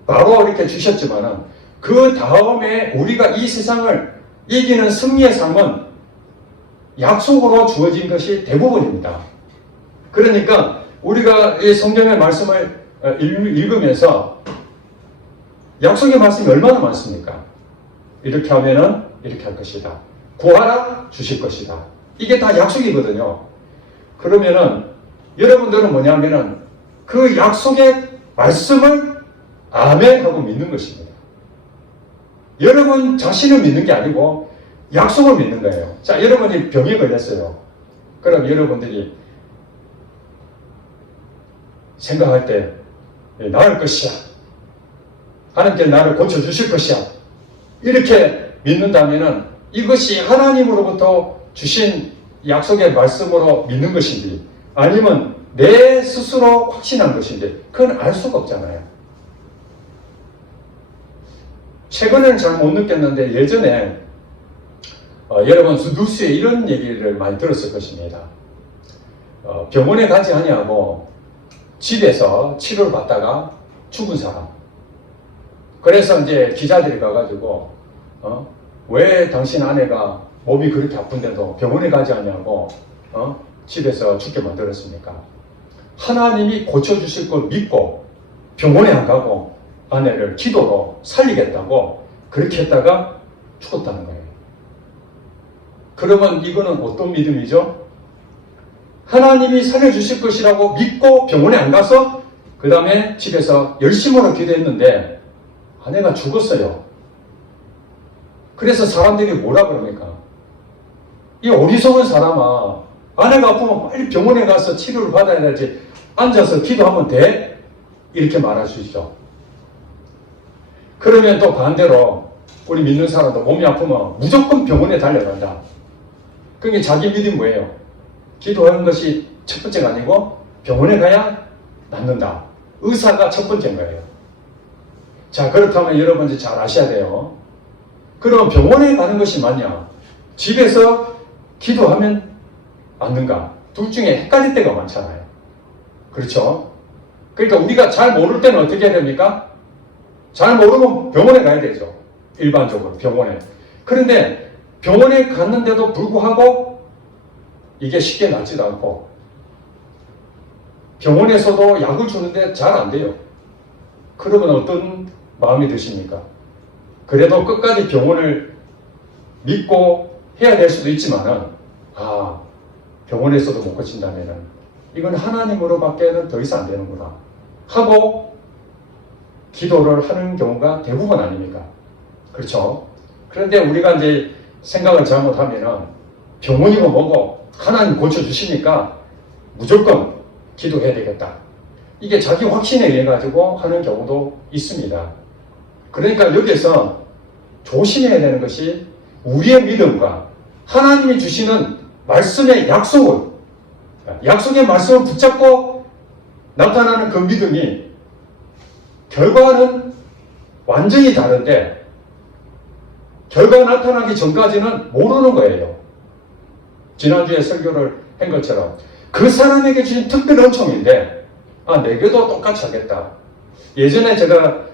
바로 이렇게 주셨지만은 그 다음에 우리가 이 세상을 이기는 승리의 삶은 약속으로 주어진 것이 대부분입니다. 그러니까 우리가 이 성경의 말씀을 읽으면서 약속의 말씀이 얼마나 많습니까? 이렇게 하면은 이렇게 할 것이다. 구하라 주실 것이다. 이게 다 약속이거든요. 그러면은 여러분들은 뭐냐면은 그 약속의 말씀을 아멘 하고 믿는 것입니다. 여러분 자신을 믿는 게 아니고 약속을 믿는 거예요. 자, 여러분이 병에 걸렸어요. 그럼 여러분들이 생각할 때 나을 것이야. 하나님께 나를 고쳐주실 것이야. 이렇게 믿는다면은 이것이 하나님으로부터 주신 약속의 말씀으로 믿는 것인지 아니면 내 스스로 확신한 것인데 그건 알 수가 없잖아요. 최근에는 잘 못 느꼈는데 예전에 여러분 뉴스에 이런 얘기를 많이 들었을 것입니다. 병원에 가지 아니하고 집에서 치료를 받다가 죽은 사람. 그래서 이제 기자들이 가가지고 왜 당신 아내가 몸이 그렇게 아픈데도 병원에 가지 아니하고 집에서 죽게 만들었습니까? 하나님이 고쳐주실 걸 믿고 병원에 안 가고 아내를 기도로 살리겠다고 그렇게 했다가 죽었다는 거예요. 그러면 이거는 어떤 믿음이죠? 하나님이 살려주실 것이라고 믿고 병원에 안 가서 그 다음에 집에서 열심으로 기도했는데 아내가 죽었어요. 그래서 사람들이 뭐라 그럽니까? 이 어리석은 사람아, 아내가 아프면 빨리 병원에 가서 치료를 받아야 되지 앉아서 기도하면 돼? 이렇게 말할 수 있죠. 그러면 또 반대로 우리 믿는 사람도 몸이 아프면 무조건 병원에 달려간다. 그게 자기 믿음이 뭐예요? 기도하는 것이 첫 번째가 아니고 병원에 가야 낫는다. 의사가 첫 번째인 거예요. 자, 그렇다면 여러분 이제 잘 아셔야 돼요. 그럼 병원에 가는 것이 맞냐? 집에서 기도하면 맞는가? 둘 중에 헷갈릴 때가 많잖아요. 그렇죠? 그러니까 우리가 잘 모를 때는 어떻게 해야 됩니까? 잘 모르면 병원에 가야 되죠. 일반적으로 병원에. 그런데 병원에 갔는데도 불구하고 이게 쉽게 낫지도 않고 병원에서도 약을 주는데 잘 안 돼요. 그러면 어떤 마음이 드십니까? 그래도 끝까지 병원을 믿고 해야 될 수도 있지만은 병원에서도 못 고친다면은 이건 하나님으로밖에는 더 이상 안 되는구나 하고 기도를 하는 경우가 대부분 아닙니까? 그렇죠? 그런데 우리가 이제 생각을 잘못하면은 병원이고 뭐고 하나님 고쳐주시니까 무조건 기도해야 되겠다. 이게 자기 확신에 의해 가지고 하는 경우도 있습니다. 그러니까 여기서 조심해야 되는 것이 우리의 믿음과 하나님이 주시는 말씀의 약속의 말씀을 붙잡고 나타나는 그 믿음이 결과는 완전히 다른데 결과가 나타나기 전까지는 모르는 거예요. 지난주에 설교를 한 것처럼 그 사람에게 주신 특별 은총인데 내게도 똑같이 하겠다. 예전에 제가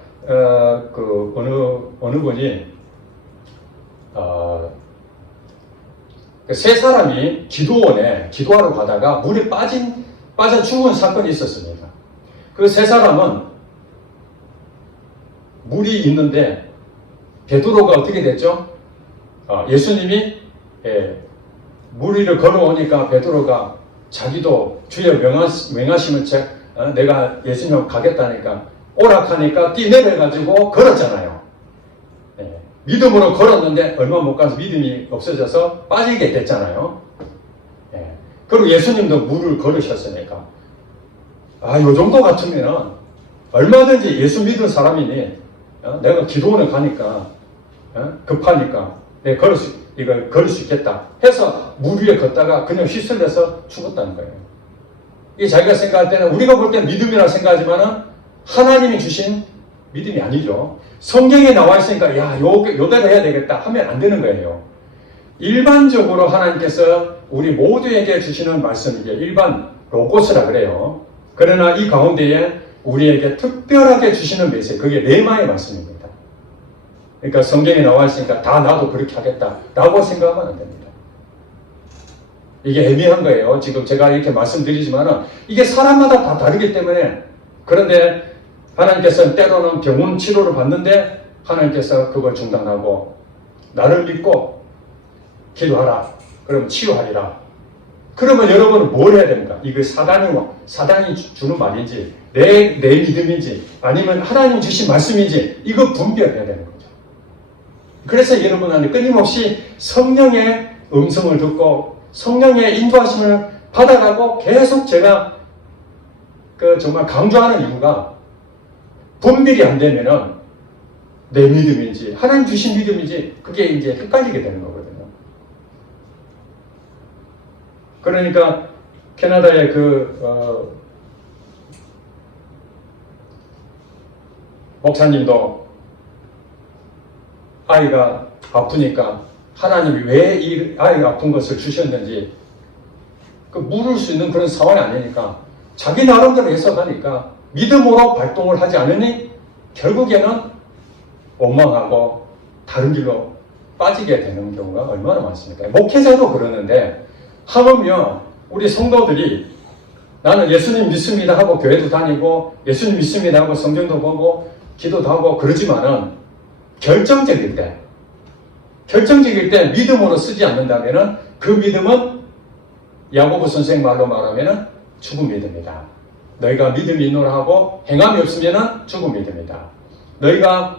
어느 분이 세 사람이 기도원에 기도하러 가다가 물에 빠져 죽은 사건이 있었습니다. 그 세 사람은 물이 있는데 베드로가 어떻게 됐죠? 예수님이 물 위를 걸어오니까 베드로가 자기도 주여 명하시면 내가 예수님 가겠다니까 오락하니까 뛰내려가지고 걸었잖아요. 믿음으로 걸었는데 얼마 못 가서 믿음이 없어져서 빠지게 됐잖아요. 그리고 예수님도 물을 걸으셨으니까 요 정도 같으면 얼마든지 예수 믿은 사람이니 내가 기도원에 가니까 급하니까 이걸 걸을 수 있겠다 해서 물 위에 걷다가 그냥 휘슬려서 죽었다는 거예요. 이 자기가 생각할 때는 우리가 볼 때는 믿음이라고 생각하지만은 하나님이 주신 믿음이 아니죠. 성경에 나와 있으니까 요대로 해야 되겠다 하면 안 되는 거예요. 일반적으로 하나님께서 우리 모두에게 주시는 말씀, 이게 일반 로고스라 그래요. 그러나 이 가운데에 우리에게 특별하게 주시는 메시지, 그게 레마의 말씀입니다. 그러니까 성경에 나와 있으니까 다 나도 그렇게 하겠다라고 생각하면 안 됩니다. 이게 애매한 거예요. 지금 제가 이렇게 말씀드리지만은 이게 사람마다 다 다르기 때문에. 그런데 하나님께서는 때로는 병원 치료를 받는데 하나님께서 그걸 중단하고 나를 믿고 기도하라. 그러면 치유하리라. 그러면 여러분은 뭘 해야 됩니까? 이거 사단이 주는 말인지 내 믿음인지 아니면 하나님 주신 말씀인지 이거 분별해야 되는 거죠. 그래서 여러분한테 끊임없이 성령의 음성을 듣고 성령의 인도하심을 받아가고 계속 제가 정말 강조하는 이유가 분별이 안 되면은 내 믿음인지 하나님 주신 믿음인지 그게 이제 헷갈리게 되는 거거든요. 그러니까 캐나다의 목사님도 아이가 아프니까 하나님이 왜 이 아이가 아픈 것을 주셨는지 물을 수 있는 그런 상황이 아니니까 자기 나름대로 해석하니까 믿음으로 발동을 하지 않으니 결국에는 원망하고 다른 길로 빠지게 되는 경우가 얼마나 많습니까? 목회자도 그러는데 하물며 우리 성도들이 나는 예수님 믿습니다 하고 교회도 다니고 예수님 믿습니다 하고 성경도 보고 기도도 하고 그러지만은 결정적일 때 믿음으로 쓰지 않는다면은 그 믿음은 야고보 선생 말로 말하면은 죽은 믿음이다. 너희가 믿음이 있노라 하고 행함이 없으면은 죽은 믿음이다. 너희가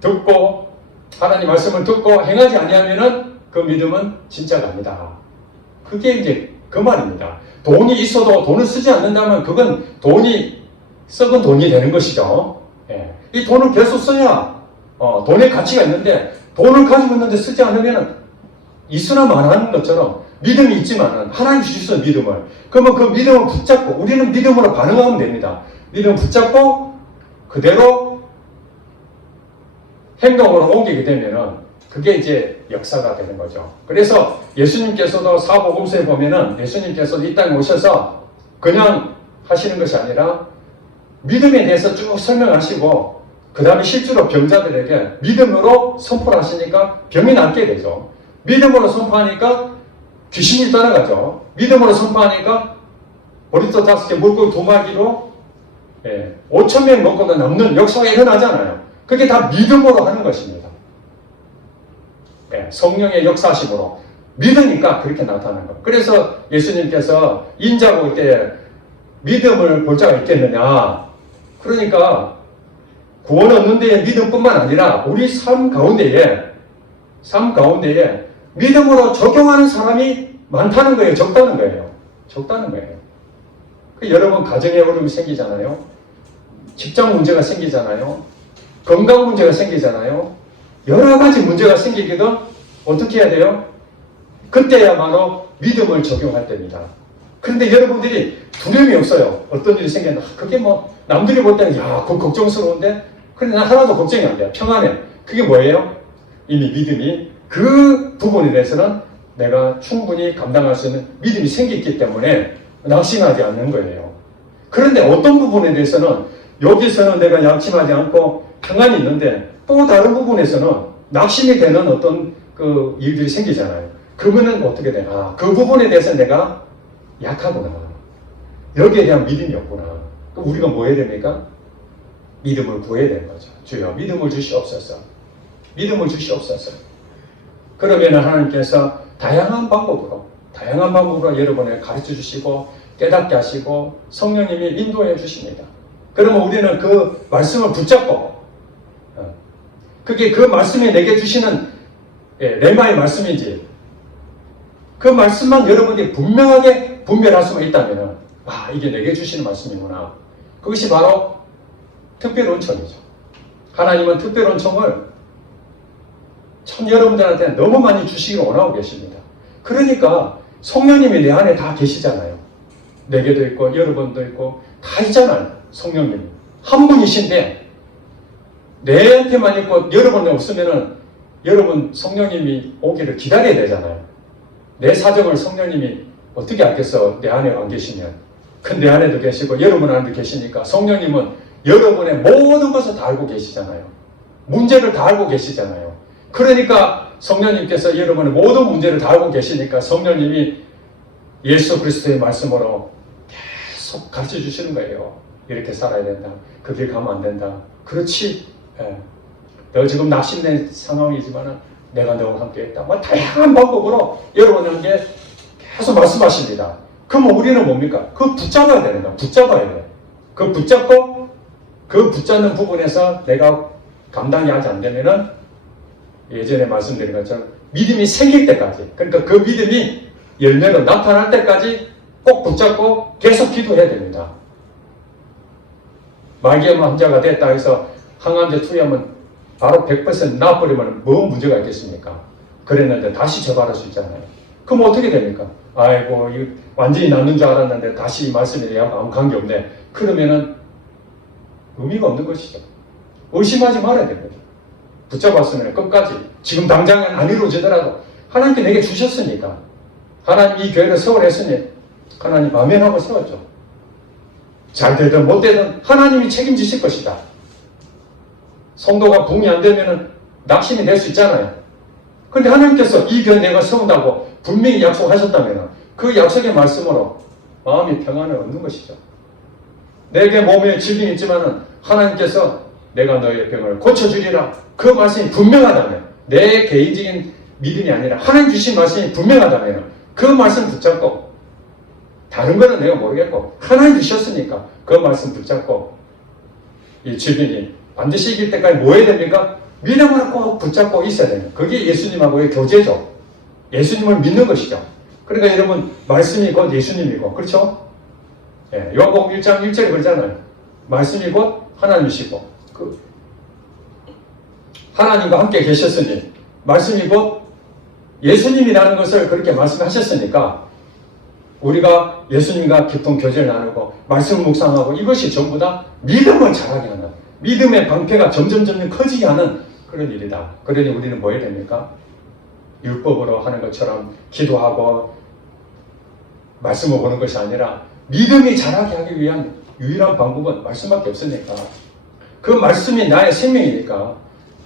듣고 하나님 말씀을 듣고 행하지 아니하면은 그 믿음은 진짜가 아니다. 그게 이제 그 말입니다. 돈이 있어도 돈을 쓰지 않는다면 그건 돈이 썩은 돈이 되는 것이죠. 예. 이 돈을 계속 써야 돈의 가치가 있는데 돈을 가지고 있는데 쓰지 않으면 이수나 말하는 것처럼 믿음이 있지만 하나님 주셔서 믿음을 그러면 그 믿음을 붙잡고 우리는 믿음으로 반응하면 됩니다. 믿음을 붙잡고 그대로 행동으로 옮기게 되면은 그게 이제 역사가 되는 거죠. 그래서 예수님께서도 사복음서에 보면은 예수님께서도 이 땅에 오셔서 그냥 하시는 것이 아니라 믿음에 대해서 쭉 설명하시고 그 다음에 실제로 병자들에게 믿음으로 선포를 하시니까 병이 낫게 되죠. 믿음으로 선포하니까 귀신이 떠나가죠. 믿음으로 선포하니까 보리떡 5개 물고기 2마리로 5,000명 먹고도 남는 역사가 일어나잖아요. 그게 다 믿음으로 하는 것입니다. 성령의 역사심으로 믿으니까 그렇게 나타나는 것. 그래서 예수님께서 인자고 올 때 믿음을 볼 자가 있겠느냐. 그러니까 구원 얻는 데에 믿음뿐만 아니라 우리 삶 가운데에 믿음으로 적용하는 사람이 많다는 거예요. 적다는 거예요. 여러분 가정에 어려움이 생기잖아요. 직장 문제가 생기잖아요. 건강 문제가 생기잖아요. 여러 가지 문제가 생기거든 어떻게 해야 돼요? 그때야말로 믿음을 적용할 때입니다. 그런데 여러분들이 두려움이 없어요. 어떤 일이 생겼나? 그게 뭐 남들이 볼 때는 야, 그거 걱정스러운데? 그런데 난 하나도 걱정이 안 돼요. 평안해. 그게 뭐예요? 이미 믿음이 그 부분에 대해서는 내가 충분히 감당할 수 있는 믿음이 생겼기 때문에 낙심하지 않는 거예요. 그런데 어떤 부분에 대해서는 여기서는 내가 낙심하지 않고 평안이 있는데 또 다른 부분에서는 낙심이 되는 어떤 그 일들이 생기잖아요. 그러면은 어떻게 돼? 그 부분에 대해서 내가 약하구나. 여기에 대한 믿음이 없구나. 그럼 우리가 뭐 해야 됩니까? 믿음을 구해야 되는 거죠. 주여, 믿음을 주시옵소서. 그러면 하나님께서 다양한 방법으로 여러분을 가르쳐 주시고 깨닫게 하시고 성령님이 인도해 주십니다. 그러면 우리는 그 말씀을 붙잡고 그게 그 말씀이 내게 주시는 레마의 말씀인지 그 말씀만 여러분이 분명하게 분별할 수가 있다면 이게 내게 주시는 말씀이구나. 그것이 바로 특별은총이죠. 하나님은 특별은총을 참 여러분들한테 너무 많이 주시기를 원하고 계십니다. 그러니까 성령님이 내 안에 다 계시잖아요. 내게도 있고 여러분도 있고 다 있잖아요. 성령님 한 분이신데 내한테만 있고 여러분이 없으면은 여러분 성령님이 오기를 기다려야 되잖아요. 내 사정을 성령님이 어떻게 알겠어? 내 안에 안 계시면. 내 안에도 계시고 여러분 안에도 계시니까 성령님은 여러분의 모든 것을 다 알고 계시잖아요. 문제를 다 알고 계시잖아요. 그러니까 성령님께서 여러분의 모든 문제를 다 알고 계시니까 성령님이 예수 그리스도의 말씀으로 계속 가르쳐 주시는 거예요. 이렇게 살아야 된다. 그 길 가면 안 된다. 그렇지. 너 지금 낙심된 상황이지만 내가 너와 함께 했다. 다양한 방법으로 여러분에게 계속 말씀하십니다. 그럼 우리는 뭡니까? 그거 붙잡아야 되는 거야. 붙잡아야 돼. 그거 붙잡고 그 붙잡는 부분에서 내가 감당이 하지 안 되면은 예전에 말씀드린 것처럼 믿음이 생길 때까지, 그러니까 그 믿음이 열매로 나타날 때까지 꼭 붙잡고 계속 기도해야 됩니다. 말기암 환자가 됐다 해서 항암제 투여하면 바로 100% 나아버리면 뭐 문제가 있겠습니까? 그랬는데 다시 재발할 수 있잖아요. 그럼 어떻게 됩니까? 아이고, 이거 완전히 낫는 줄 알았는데 다시 이 말씀에 대한 아무 관계없네. 그러면은 의미가 없는 것이죠. 의심하지 말아야 됩니다. 붙잡았으면 끝까지, 지금 당장은 안 이루어지더라도 하나님께 내게 주셨으니까, 하나님 이 교회를 세워냈으니 하나님 아멘하고 세웠죠. 잘 되든 못 되든 하나님이 책임지실 것이다. 성도가 부흥이 안 되면은 낙심이 될 수 있잖아요. 근데 하나님께서 이 교회 내가 세운다고 분명히 약속하셨다면 그 약속의 말씀으로 마음이 평안을 얻는 것이죠. 내게 몸에 질병이 있지만은 하나님께서 내가 너의 병을 고쳐주리라. 그 말씀이 분명하다면, 내 개인적인 믿음이 아니라 하나님 주신 말씀이 분명하다면 그 말씀 붙잡고, 다른 거는 내가 모르겠고 하나님 주셨으니까 그 말씀 붙잡고, 이 질병이 반드시 이길 때까지 뭐 해야 됩니까? 믿음을 꼭 붙잡고 있어야 됩니다. 그게 예수님하고의 교제죠. 예수님을 믿는 것이죠. 그러니까 여러분, 말씀이 곧 예수님이고, 그렇죠? 예, 요한복음 1장 1절에 그러잖아요. 말씀이 곧 하나님이시고, 하나님과 함께 계셨으니 말씀이 곧 예수님이라는 것을 그렇게 말씀하셨으니까 우리가 예수님과 깊은 교제를 나누고 말씀 묵상하고, 이것이 전부 다 믿음을 자라게 하는, 믿음의 방패가 점점 커지게 하는 그런 일이다. 그러니 우리는 뭐 해야 됩니까? 율법으로 하는 것처럼 기도하고 말씀을 보는 것이 아니라 믿음이 자라게 하기 위한 유일한 방법은 말씀밖에 없으니까, 그 말씀이 나의 생명이니까.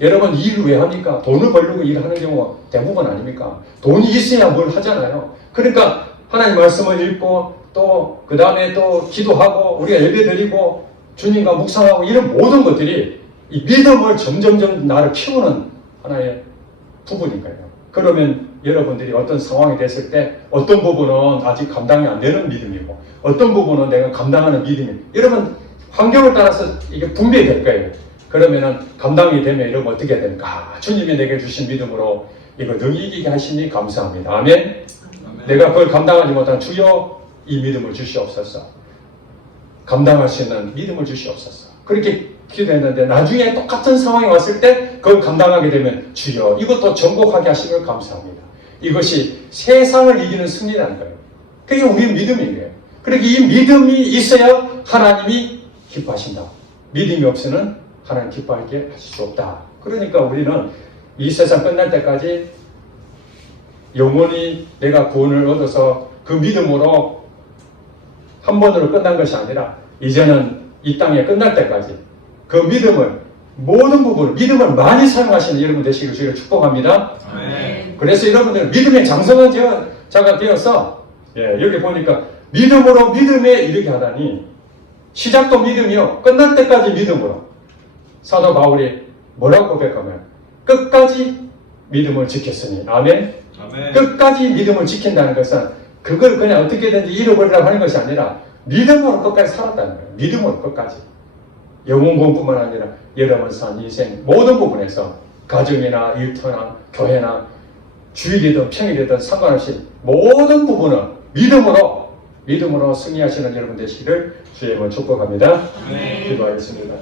여러분, 일을 왜 합니까? 돈을 벌려고 일을 하는 경우가 대부분 아닙니까? 돈이 있어야 뭘 하잖아요. 그러니까 하나님 말씀을 읽고 또 그 다음에 또 기도하고 우리가 예배드리고 주님과 묵상하고, 이런 모든 것들이 이 믿음을 점점 나를 키우는 하나의 부분인가요? 그러면 여러분들이 어떤 상황이 됐을 때 어떤 부분은 아직 감당이 안 되는 믿음이고 어떤 부분은 내가 감당하는 믿음이, 여러분 환경을 따라서 이게 분배될 거예요. 그러면은 감당이 되면 이러면 어떻게 됩니까? 주님이 내게 주신 믿음으로 이거 능히 이기게 하시니 감사합니다. 아멘. 아멘. 내가 그걸 감당하지 못한 주여 이 믿음을 주시옵소서. 감당할 수 있는 믿음을 주시옵소서. 그렇게 기도했는데 나중에 똑같은 상황이 왔을 때 그걸 감당하게 되면 주여 이것도 정복하게 하시면 감사합니다. 이것이 세상을 이기는 승리라는 거예요. 그게 우리의 믿음인 거예요. 그러니까 이 믿음이 있어야 하나님이 기뻐하신다. 믿음이 없으면 하나님 기뻐하게 하실 수 없다. 그러니까 우리는 이 세상 끝날 때까지 영원히 내가 구원을 얻어서 그 믿음으로 한 번으로 끝난 것이 아니라 이제는 이 땅에 끝날 때까지 그 믿음을, 모든 부분을, 믿음을 많이 사용하시는 여러분 되시기를 주의를 축복합니다. 아멘. 그래서 여러분들 믿음의 장성한 자가 되어서, 여기 보니까 믿음으로 믿음에 이르게 하다니, 시작도 믿음이요 끝날 때까지 믿음으로. 사도 바울이 뭐라고 고백하면 끝까지 믿음을 지켰으니. 아멘. 아멘. 끝까지 믿음을 지킨다는 것은 그걸 그냥 어떻게든지 잃어버리라고 하는 것이 아니라 믿음으로 끝까지 살았다는 거예요. 믿음으로 끝까지. 영혼공뿐만 아니라 여러분 산 인생 모든 부분에서 가정이나 일터나 교회나 주일이든 평일이든 상관없이 모든 부분은 믿음으로 승리하시는 여러분 되시기를 주의 이름으로 축복합니다. 기도하겠습니다.